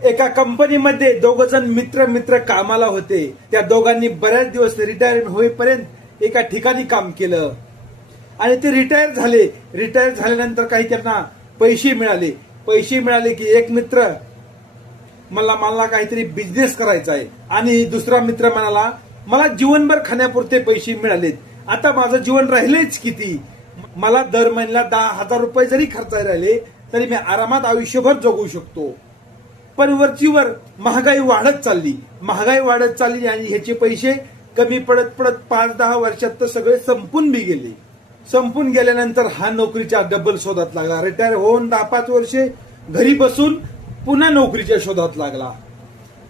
एका कंपनीमध्ये दोघ जण मित्र कामाला होते. त्या दोघांनी बऱ्याच दिवस रिटायरमेंट होईपर्यंत एका ठिकाणी काम केलं आणि ते रिटायर झाले. रिटायर झाल्यानंतर काही त्यांना पैसे मिळाले की एक मित्र मला काहीतरी बिझनेस करायचा आहे आणि दुसरा मित्र म्हणाला मला जीवनभर खाण्यापुरते पैसे मिळालेत, आता माझं जीवन राहिलेच किती, मला दर महिन्याला 10,000 रुपये जरी खर्च राहिले तरी मी आरामात आयुष्यभर जगू शकतो. पण वरचीवर महागाई वाढत चालली आणि ह्याचे पैसे कमी पडत 5-10 वर्षात तर सगळे संपून गेले. संपून गेल्यानंतर हा नोकरीच्या डबल शोधात लागला. रिटायर होऊन 10-5 वर्षे घरी बसून पुन्हा नोकरीच्या शोधात लागला.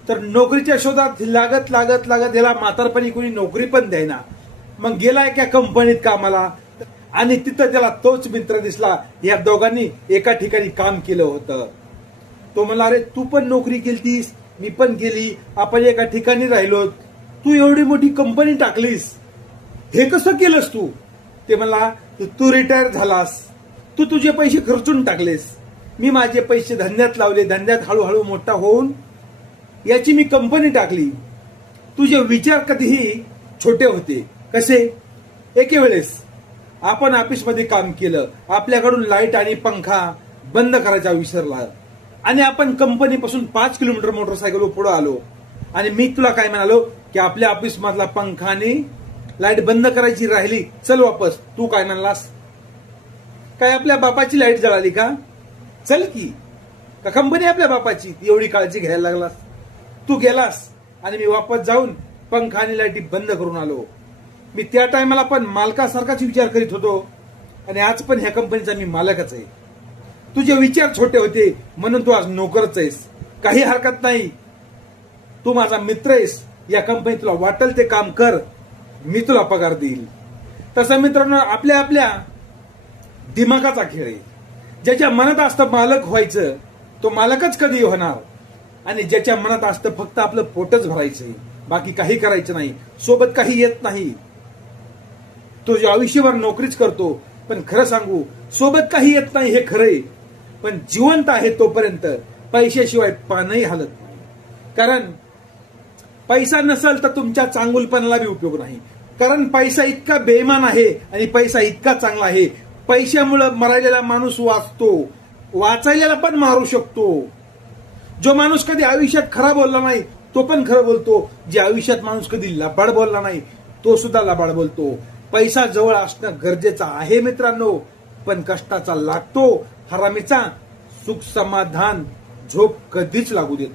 तर नोकरीच्या शोधात लागत याला म्हातारपणी कोणी नोकरी पण द्यायना. मग गेला एका कंपनीत कामाला आणि तिथं त्याला तोच मित्र दिसला. या दोघांनी एका ठिकाणी काम केलं होतं. तो म्हणला अरे तू पण नोकरी केलीस, मी पण केली, आपण एका ठिकाणी राहिलो, तू एवढी मोठी कंपनी टाकलीस, हे कसं केलंस तू? ते म्हणला तू रिटायर झालास, तू तुझे पैसे खर्चून टाकलेस, मी माझे पैसे धंद्यात लावले, धंद्यात हळूहळू मोठा होऊन याची मी कंपनी टाकली. तुझे विचार कधीही छोटे होते. कसे? एके वेळेस आपण ऑफिसमध्ये काम केलं, आपल्याकडून लाईट आणि पंखा बंद करायचा विसरला आणि आपण कंपनीपासून 5 किलोमीटर मोटरसायकलवर पुढे आलो आणि मी तुला काय म्हणालो की आपल्या ऑफिस मधला पंखा आणि लाईट बंद करायची राहिली, चल वापस. तू काय म्हणलास? काय आपल्या बापाची लाईट जळाली का? चल की. का कंपनी आपल्या बापाची? एवढी काळजी घ्यायला लागलास? तू गेलास आणि मी वापस जाऊन पंखा आणि लाईटी बंद करून आलो. मी त्या टायमाला पण मालकासारखाच विचार करीत होतो आणि आज पण ह्या कंपनीचा मी मालकच आहे. तुझे विचार छोटे होते म्हणून तू आज नोकरच आहेस, काही हरकत नाही. तू माझा मित्र आहेस, या कंपनीत तुला वाटेल ते काम कर, मी तुला पगार देईल. तसं मित्रांनो आपल्या आपल्या दिमागाचा खेळ आहे. ज्याच्या मनात असतं मालक व्हायचं तो मालकच कधी होणार आणि ज्याच्या मनात असतं फक्त आपलं पोटच भरायचंय, बाकी काही करायचं नाही, सोबत काही येत नाही, तो जो आयुष्यभर नोकरीच करतो. पण खरं सांगू सोबत काही येत नाही हे खरंय, पण जिवंत आहे तोपर्यंत पैशाशिवाय पानही हालत नाही. कारण पैसा नसेल तर तुमच्या चांगुलपणाला बी उपयोग नाही. कारण पैसा इतका बेईमान आहे आणि पैसा इतका चांगला आहे, पैशामुळे मरायलेला माणूस वाचतो, वाचायला पण मारू शकतो. जो माणूस कधी आयुष्यात खरा बोलला नाही तो पण खरं बोलतो, जे आयुष्यात माणूस कधी लबाड बोलला नाही तो सुद्धा लबाड बोलतो. पैसा जवळ असणं गरजेचं आहे मित्रांनो, पण कष्टाचा लागतो. हरामीचा सुख समाधान झोप कधीच लागू देत.